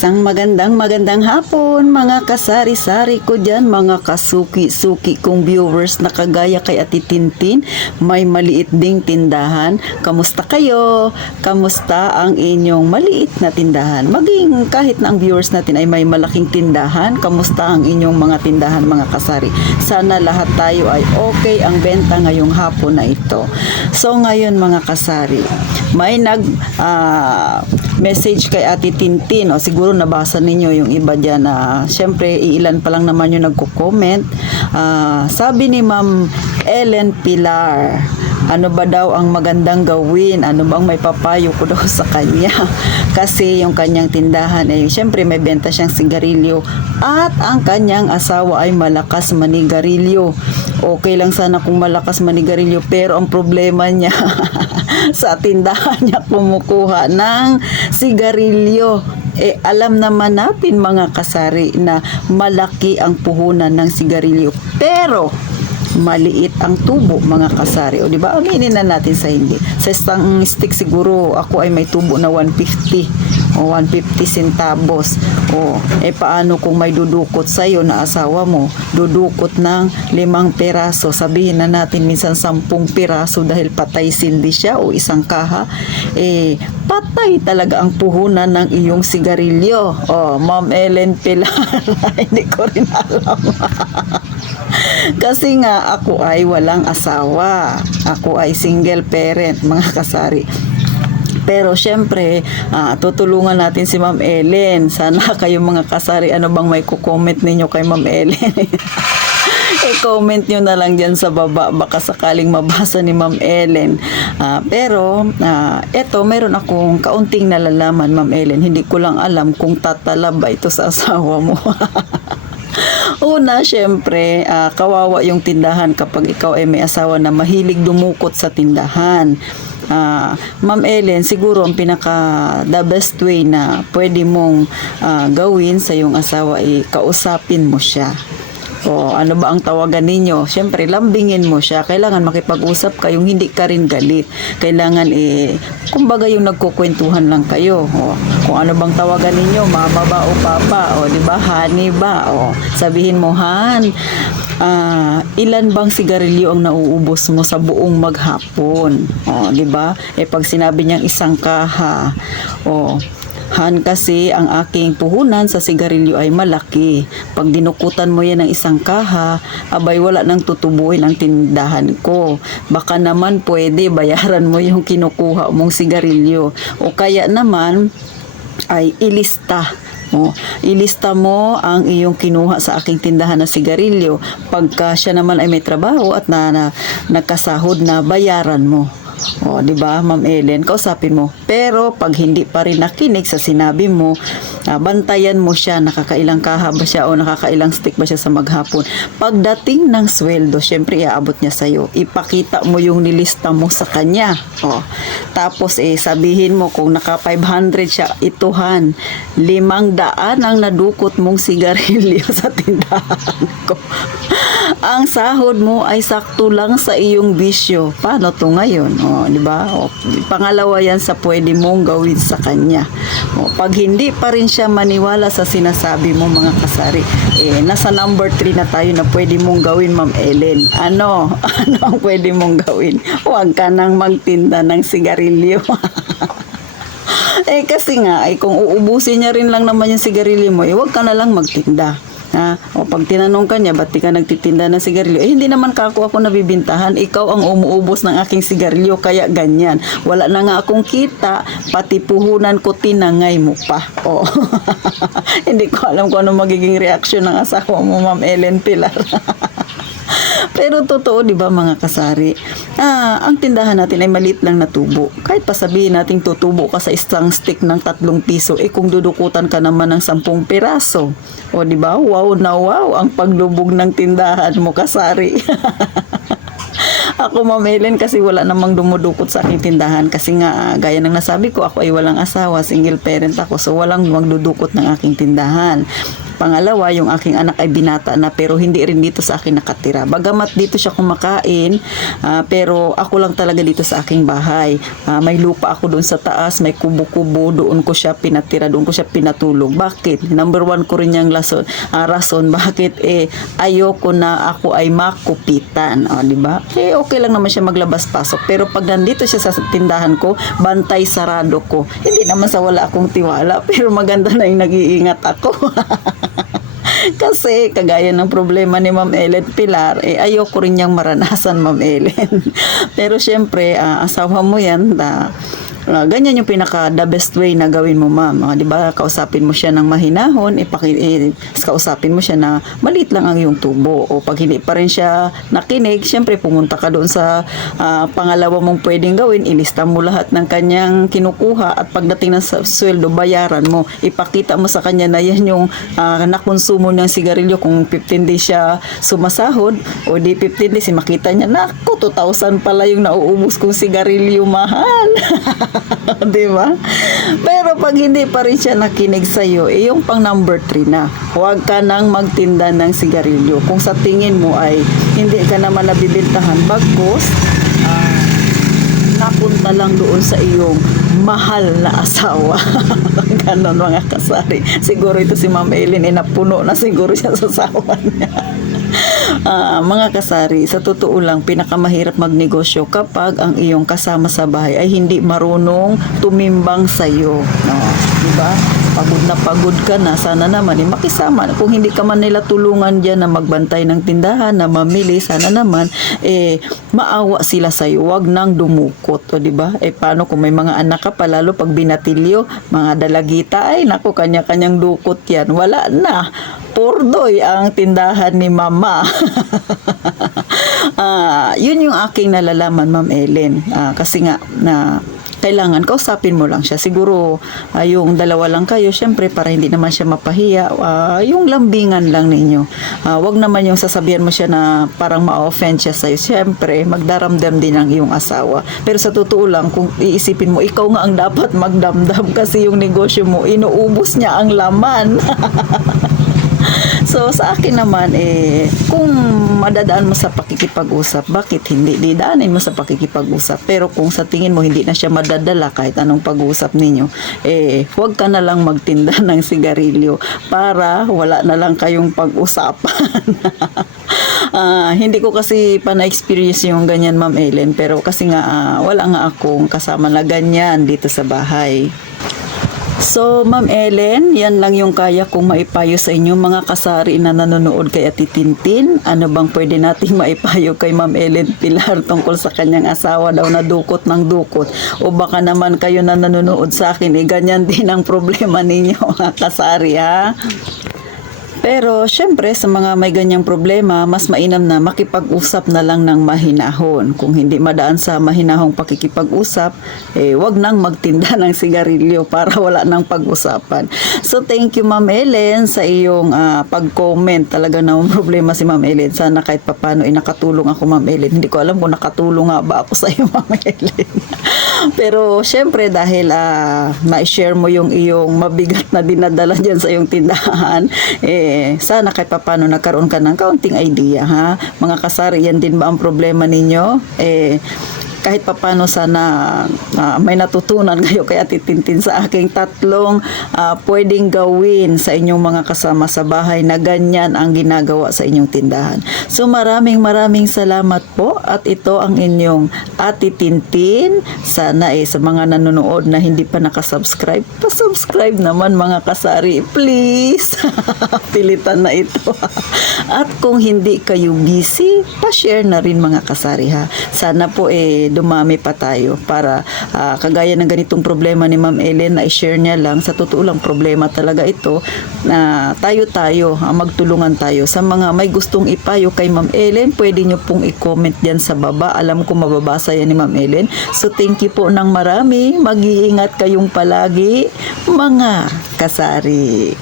Isang magandang hapon mga kasari-sari ko dyan, mga kasuki-suki kong viewers na kagaya kay Ate Tintin, may maliit ding tindahan. Kamusta kayo? Kamusta ang inyong maliit na tindahan? Maging kahit na ang viewers natin ay may malaking tindahan, kamusta ang inyong mga tindahan mga kasari? Sana lahat tayo ay okay ang benta ngayong hapon na ito. So ngayon mga kasari, may message kay Ate Tintin, o siguro nabasa ninyo yung iba dyan na syempre iilan pa lang naman yung nagko-comment. Sabi ni Ma'am Ellen Pilar, ano ba daw ang magandang gawin? Ano bang may papayo ko daw sa kanya? Kasi yung kanyang tindahan ay syempre may benta siyang sigarilyo at ang kanyang asawa ay malakas manigarilyo. Okay lang sana kung malakas manigarilyo, pero ang problema niya sa tindahan niya kumukuha ng sigarilyo. Alam naman natin mga kasari na malaki ang puhunan ng sigarilyo, pero maliit ang tubo mga kasari. O di ba? Aminin na natin sa hindi. Sa isang stick siguro ako ay may tubo na 150 o 150 centavos. Paano kung may dudukot sa iyo na asawa mo? Dudukot ng 5 piraso. Sabihin na natin minsan 10 piraso dahil patay sindi siya o isang kaha. Patay talaga ang puhunan ng iyong sigarilyo. Ma'am Ellen Pilar, hindi ko rin alam. Kasi nga ako ay walang asawa. Ako ay single parent mga kasari. Pero syempre, tutulungan natin si Ma'am Ellen. Sana kayo mga kasari, ano bang may kukomment ninyo kay Ma'am Ellen? I-comment nyo na lang dyan sa baba, baka sakaling mabasa ni Ma'am Ellen. Pero eto, meron akong kaunting nalalaman, Ma'am Ellen. Hindi ko lang alam kung tatalab ba ito sa asawa mo. Una, syempre, kawawa yung tindahan kapag ikaw ay may asawa na mahilig dumukot sa tindahan. Ma'am Ellen, siguro ang the best way na pwede mong gawin sa iyong asawa ay kausapin mo siya. Ano ba ang tawagan ninyo? Siyempre, lambingin mo siya. Kailangan makipag-usap kayong hindi ka rin galit. Kailangan kumbaga yung nagkukwentuhan lang kayo. Kung ano bang tawagan ninyo, mama ba o papa? Di ba? Honey ba? Sabihin mo, Han, ilan bang sigarilyo ang nauubos mo sa buong maghapon? Di ba? Pag sinabi niyang isang kaha, Han, kasi ang aking puhunan sa sigarilyo ay malaki. Pag dinukutan mo yan ng isang kaha, abay wala nang tutubuhin ang tindahan ko. Baka naman pwede bayaran mo yung kinukuha mong sigarilyo. O kaya naman ay ilista. Ilista mo ang iyong kinuha sa aking tindahan na sigarilyo. Pagka siya naman ay may trabaho at nagkasahod na, bayaran mo. Di ba, Ma'am Ellen, kausapin mo. Pero pag hindi pa rin nakinig sa sinabi mo, bantayan mo siya, nakakailang kaha ba siya o nakakailang stick ba siya sa maghapon. Pagdating ng sweldo, syempre iaabot niya sa'yo. Ipakita mo yung nilista mo sa kanya. Tapos sabihin mo kung naka 500 siya, ituhan 500 ang nadukot mong sigarilyo sa tindahan ko. Ang sahod mo ay sakto lang sa iyong bisyo. Paano to ngayon? Di ba? Pangalawa yan sa pwede mong gawin sa kanya. Pag hindi pa rin siya maniwala sa sinasabi mo mga kasari, nasa number 3 na tayo na pwede mong gawin, Ma'am Ellen. Ano ang pwede mong gawin? Huwag ka nang magtinda ng sigarilyo. Kasi nga, kung uubusin niya rin lang naman yung sigarilyo mo, huwag ka na lang magtinda. Pag tinanong ka niya, ba't di ka nagtitinda ng sigarilyo? Hindi naman ako nabibintahan. Ikaw ang umuubos ng aking sigarilyo, kaya ganyan. Wala na nga akong kita, pati puhunan ko tinangay mo pa. Hindi ko alam kung ano magiging reaksyon ng asawa mo, Ma'am Ellen Pilar. Pero totoo, di ba mga kasari? Ang tindahan natin ay maliit lang na tubo. Kahit pa sabihin natin tutubo ka sa isang stick ng 3 piso, kung dudukutan ka naman ng 10 piraso. Di ba? Wow na wow ang paglubog ng tindahan mo, kasari. Ako, Ma'am Ellen, kasi wala namang dumudukot sa aking tindahan. Kasi nga, gaya ng nasabi ko, ako ay walang asawa, single parent ako. So, walang magdudukot ng aking tindahan. Pangalawa, yung aking anak ay binata na pero hindi rin dito sa akin nakatira. Bagamat dito siya kumakain, pero ako lang talaga dito sa aking bahay. May lupa ako doon sa taas, may kubo-kubo, doon ko siya pinatira, doon ko siya pinatulog. Bakit? Number one ko rin yung rason, bakit ayoko na ako ay makupitan. Di ba? Okay lang naman siya maglabas-pasok. Pero pag nandito siya sa tindahan ko, bantay sarado ko. Hindi naman sa wala akong tiwala, pero maganda na yung nag-iingat ako. Kasi kagaya ng problema ni Ma'am Ellen Pilar, ayoko rin niyang maranasan, Ma'am Ellen. Pero syempre, asawa mo yan, ganyan yung the best way na gawin mo, ma'am. Di ba, kausapin mo siya ng mahinahon, kausapin mo siya na maliit lang ang iyong tubo. O pag hindi pa rin siya nakinig, syempre pumunta ka doon sa pangalawa mong pwedeng gawin, ilista mo lahat ng kanyang kinukuha at pagdating ng sweldo, bayaran mo. Ipakita mo sa kanya na yan yung nakonsumo ng sigarilyo. Kung 15 days siya sumasahod, o di 15 days, makita niya, naku, 2,000 pala yung nauubos kong sigarilyo, mahal. Di ba? Pero pag hindi pa rin siya nakinig sa'yo, yung pang number 3 na. Huwag ka nang magtinda ng sigarilyo. Kung sa tingin mo ay hindi ka naman nabibintahan, bagkus, napunta lang doon sa iyong mahal na asawa. Ganon, mga kasari. Siguro ito si Ma'am Ellen, napuno na siguro siya sa asawa niya. Mga kasari, sa totoo lang, pinakamahirap magnegosyo kapag ang iyong kasama sa bahay ay hindi marunong tumimbang sa'yo. No? Diba? Pagod ka na, sana naman makisama. Kung hindi ka man nila tulungan dyan na magbantay ng tindahan, na mamili, sana naman maawa sila sa'yo. Huwag nang dumukot. O diba? Paano kung may mga anak ka pa, lalo pag binatilyo, mga dalagita, ay naku, kanya-kanyang dukot yan. Wala na. Purdoy ang tindahan ni mama. Yun yung aking nalalaman, Ma'am Ellen. Kasi nga, kailangan kausapin mo lang siya. Siguro, yung dalawa lang kayo, syempre, para hindi naman siya mapahiya, yung lambingan lang ninyo. Wag naman yung sasabihan mo siya na parang ma-offend siya sa'yo. Syempre, magdaramdam din ang iyong asawa. Pero sa totoo lang, kung iisipin mo, ikaw nga ang dapat magdamdam kasi yung negosyo mo, inuubos niya ang laman. So, sa akin naman, kung madadaan mo sa pakikipag-usap, bakit hindi? Didaanin mo sa pakikipag-usap. Pero kung sa tingin mo, hindi na siya madadala kahit anong pag-uusap ninyo, huwag ka na lang magtinda ng sigarilyo para wala na lang kayong pag-usapan. Hindi ko kasi pa na-experience yung ganyan, Ma'am Ellen, pero kasi nga, wala nga akong kasama na ganyan dito sa bahay. So, Ma'am Ellen, yan lang yung kaya kong maipayo sa inyo mga kasari na nanonood kay Ate Tintin. Ano bang pwede nating maipayo kay Ma'am Ellen Pilar tungkol sa kanyang asawa daw na dukot ng dukot? O baka naman kayo na nanonood sa akin, ganyan din ang problema ninyo mga kasari, ha? Pero, syempre, sa mga may ganyang problema, mas mainam na makipag-usap na lang ng mahinahon. Kung hindi madaan sa mahinahong pakikipag-usap, wag nang magtinda ng sigarilyo para wala nang pag-usapan. So, thank you, Ma'am Ellen, sa iyong pag-comment. Talaga na problema si Ma'am Ellen. Sana kahit papano nakatulong ako, Ma'am Ellen. Hindi ko alam kung nakatulong nga ba ako sa iyo, Ma'am Ellen. Pero, syempre, dahil na-share mo yung iyong mabigat na dinadala dyan sa iyong tindahan, sana kahit papano nagkaroon ka ng kaunting idea, ha? Mga kasari, yan din ba ang problema ninyo? Kahit papano sana may natutunan kayo kay Ate Tintin sa aking tatlong pwedeng gawin sa inyong mga kasama sa bahay na ganyan ang ginagawa sa inyong tindahan. So maraming salamat po, at ito ang inyong Ate Tintin. Sana sa mga nanonood na hindi pa nakasubscribe, pa-subscribe naman mga kasari, please. Pilitan na ito. At kung hindi kayo busy, pa-share na rin mga kasari, ha. Sana po dumami pa tayo para kagaya ng ganitong problema ni Ma'am Ellen na i-share niya lang. Sa totoo lang, problema talaga ito na tayo magtulungan tayo. Sa mga may gustong ipayo kay Ma'am Ellen, pwede nyo pong i-comment dyan sa baba. Alam ko mababasa yan ni Ma'am Ellen. So thank you po ng marami. Mag-iingat kayong palagi mga kasari.